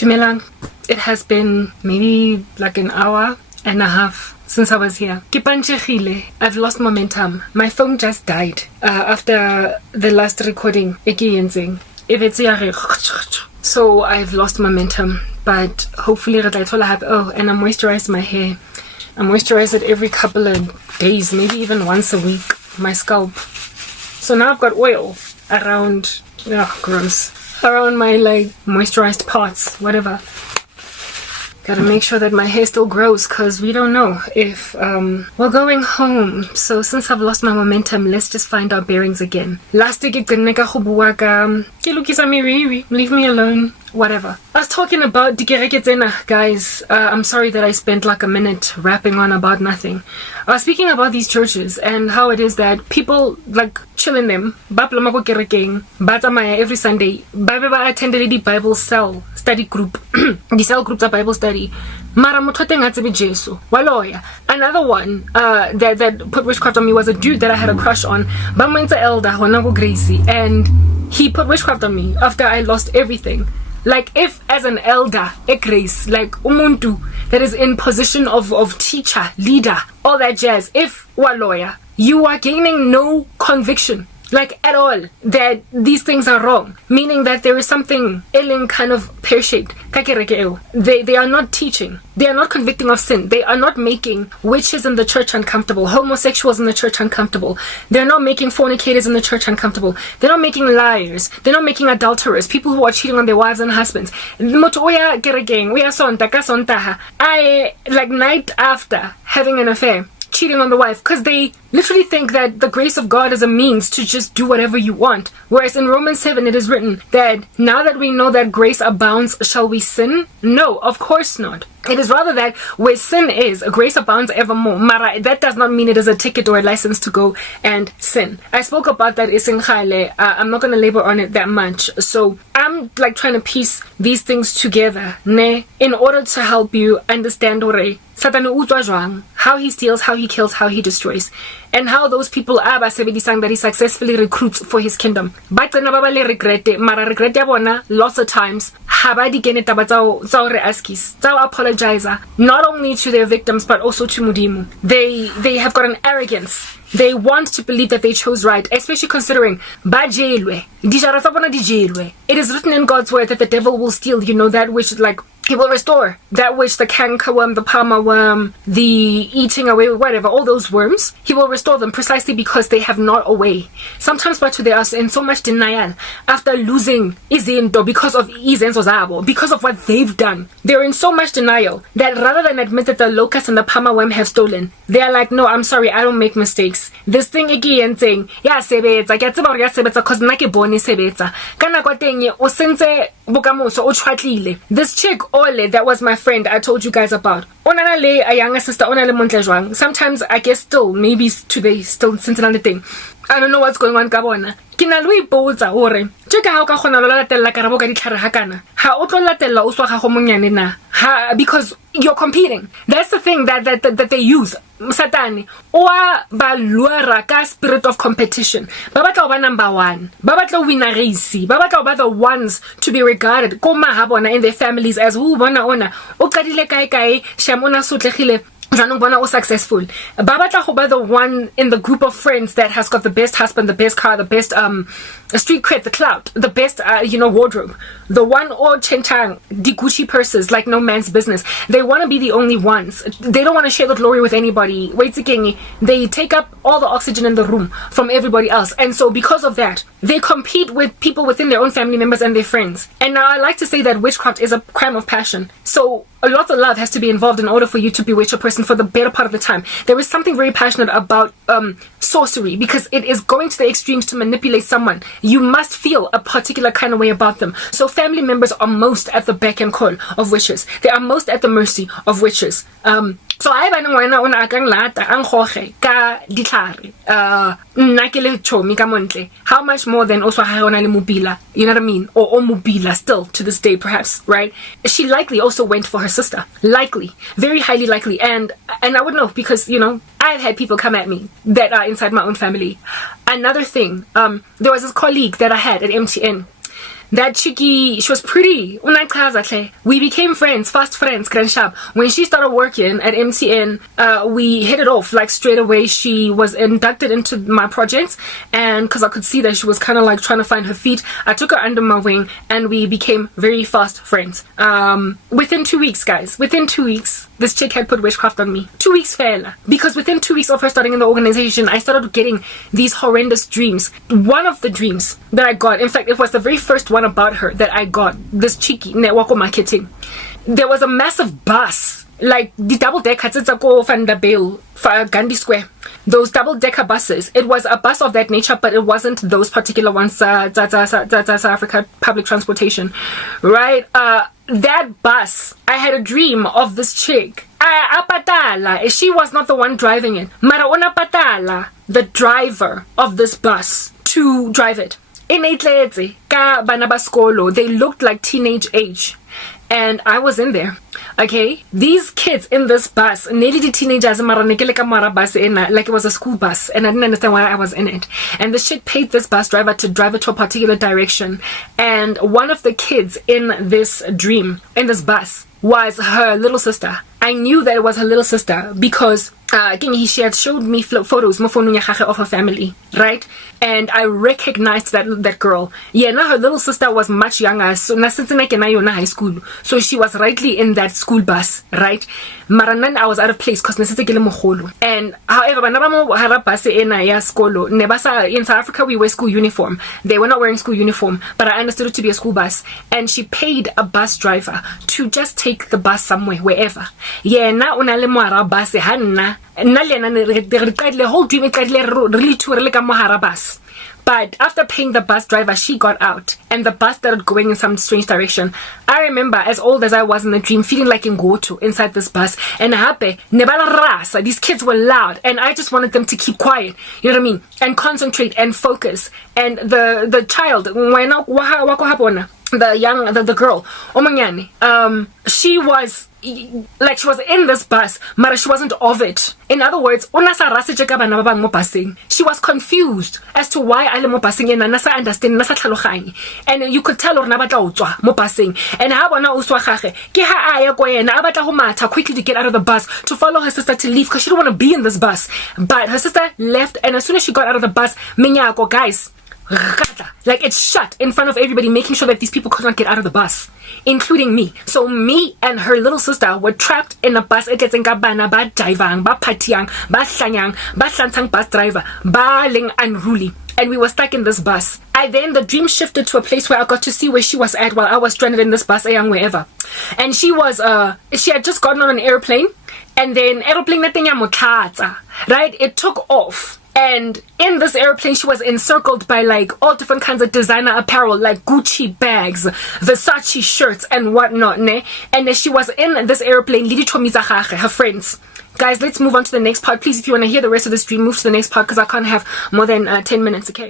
Dumelang. It has been maybe like an hour and a half since I was here. I've lost momentum. My phone just died after the last recording. So I've lost momentum, but hopefully and I moisturize my hair. I moisturize it every couple of days, maybe even once a week, my scalp. So now I've got oil around, gross, around my like moisturized parts, whatever. Gotta make sure that my hair still grows, because we don't know if we're going home. So since I've lost my momentum, let's just find our bearings again. Last week, leave me alone. Whatever. I was talking about dikereke, guys. I'm sorry that I spent like a minute rapping on about nothing. I was speaking about these churches and how it is that people like chill in them. Every Sunday. I attended the Bible cell study group. The cell groups are Bible study. Another one that put witchcraft on me was a dude that I had a crush on. And he put witchcraft on me after I lost everything. Like, if as an elder, grace, like umuntu that is in position of teacher, leader, all that jazz, if lawyer, you are gaining no conviction, like at all, that these things are wrong, meaning that there is something ailing, kind of pear-shaped. They are not teaching. They are not convicting of sin. They are not making witches in the church uncomfortable, homosexuals in the church uncomfortable. They're not making fornicators in the church uncomfortable. They're not making liars. They're not making adulterers, people who are cheating on their wives and husbands. I, like, night after having an affair, cheating on the wife, because they literally think that the grace of God is a means to just do whatever you want. Whereas in Romans 7 it is written that now that we know that grace abounds, shall we sin? No, of course not. It is rather that where sin is, grace abounds evermore. Mara, that does not mean it is a ticket or a license to go and sin. I spoke about that in I'm not going to labor on it that much. So I'm like trying to piece these things together, in order to help you understand how he steals, how he kills, how he destroys, and how those people are that he successfully recruits for his kingdom. But regret lots of times apologize not only to their victims but also to Mudimu. They have got an arrogance. They want to believe that they chose right, especially considering it is written in God's word that the devil will steal, that which, like, he will restore that which, the cankerworm, the palmer worm, the eating away, whatever, all those worms, he will restore them precisely because they have not a way. Sometimes but they are in so much denial after losing izinto because of izenzo zabo, because of what they've done. They're in so much denial that rather than admit that the locust and the palmer worm have stolen, they are like, no, I'm sorry, I don't make mistakes. This thing again saying, sebetsa, ke tseba hore ya sebetsa cause nna ke bone sebetsa. Ka nako teng o sentse bokamoso o tshwatlile. This chick Ole, that was my friend I told you guys about. Onana le a younger sister, onale montle jwang. Sometimes I guess still, maybe today, still since another thing. I don't know what's going on ka bona. Ke na le ipotsa hore tjeka ha o ka khona lo latella karabo ka ditlhare hakana. Ha o tlo latella o swa ga go monyane na. Because you're competing. That's the thing that they use. Satani oa ba luara ka spirit of competition. Ba batla ba number 1. Ba batla win a race. Ba batla ba the ones to be regarded koma ha bona in their families as who bona ona o qadile kae shamona sotlegile successful. Babata Hoba, the one in the group of friends that has got the best husband, the best car, the best street cred, the clout, the best wardrobe, the one or chentang, the Gucci purses, like no man's business. They want to be the only ones. They don't want to share the glory with anybody. They take up all the oxygen in the room from everybody else, and so because of that, they compete with people within their own family members and their friends. And now I like to say that witchcraft is a crime of passion. So a lot of love has to be involved in order for you to bewitch a person for the better part of the time. There is something very passionate about sorcery, because it is going to the extremes to manipulate someone. You must feel a particular kind of way about them. So family members are most at the beck and call of witches. They are most at the mercy of witches. So I ba ngwana ona akang lata ang goge ka ditlhare. Nna ke le chomi ka montle. How much more than also ha ona le mobila, you know what I mean? Or mobila still to this day perhaps, right? She likely also went for her sister. Likely. Very highly likely. And I would know because, I've had people come at me that are inside my own family. Another thing, there was this colleague that I had at MTN That chickie, she was pretty. We became friends, fast friends, Sharp. When she started working at MTN, we hit it off like straight away. She was inducted into my projects, and because I could see that she was kind of like trying to find her feet, I took her under my wing and we became very fast friends. Within 2 weeks, guys, within 2 weeks, this chick had put witchcraft on me. 2 weeks fair. Because within 2 weeks of her starting in the organization, I started getting these horrendous dreams. One of the dreams that I got, in fact, it was the very first one about her that I got, this cheeky network marketing. There was a massive bus, like the double-decker Gandhi Square. Those double-decker buses. It was a bus of that nature, but it wasn't those particular ones, South Africa public transportation, right? That bus, I had a dream of this chick. She was not the one driving it. Mara una patala, the driver of this bus, to drive it. They looked like teenage age. And I was in there. Okay, these kids in this bus, nearly the teenagers, like it was a school bus, and I didn't understand why I was in it. And the shit paid this bus driver to drive it to a particular direction. And one of the kids in this dream, in this bus, was her little sister. I knew that it was her little sister because she had showed me photos of her family, right? And I recognized that girl. Yeah, now her little sister was much younger, so high school. So she was rightly in that school bus, right? Maranan, I was out of place because and however, in South Africa we wear school uniform. They were not wearing school uniform, but I understood it to be a school bus. And she paid a bus driver to just take the bus somewhere, wherever. Yeah, now unale moara bus hanna. The whole dream really to bus. But after paying the bus driver, she got out and the bus started going in some strange direction. I remember, as old as I was in the dream, feeling like in Goto inside this bus. And these kids were loud and I just wanted them to keep quiet, you know what I mean, and concentrate and focus. And the child, the girl, she was like, she was in this bus, but she wasn't of it. In other words, she was confused as to why I am passing and nasa understand nasa tlhaloganye. And you could tell her na batla ho tswa mo passing. And ha bona o swa gage ke ha a ya ko yena a batla ho matha quickly to get out of the bus to follow her sister to leave because she didn't want to be in this bus. But her sister left, and as soon as she got out of the bus, minyako, guys, like it shut in front of everybody, making sure that these people could not get out of the bus, including me. So me and her little sister were trapped in a bus. Bus driver, baling unruly. And we were stuck in this bus. The dream shifted to a place where I got to see where she was at while I was stranded in this bus, wherever. And she had just gotten on an airplane, and then airplane right? It took off. And in this airplane, she was encircled by like all different kinds of designer apparel, like Gucci bags, Versace shirts, and whatnot. Ne? And then she was in this airplane, her friends. Guys, let's move on to the next part. Please, if you want to hear the rest of this dream, move to the next part because I can't have more than 10 minutes, okay?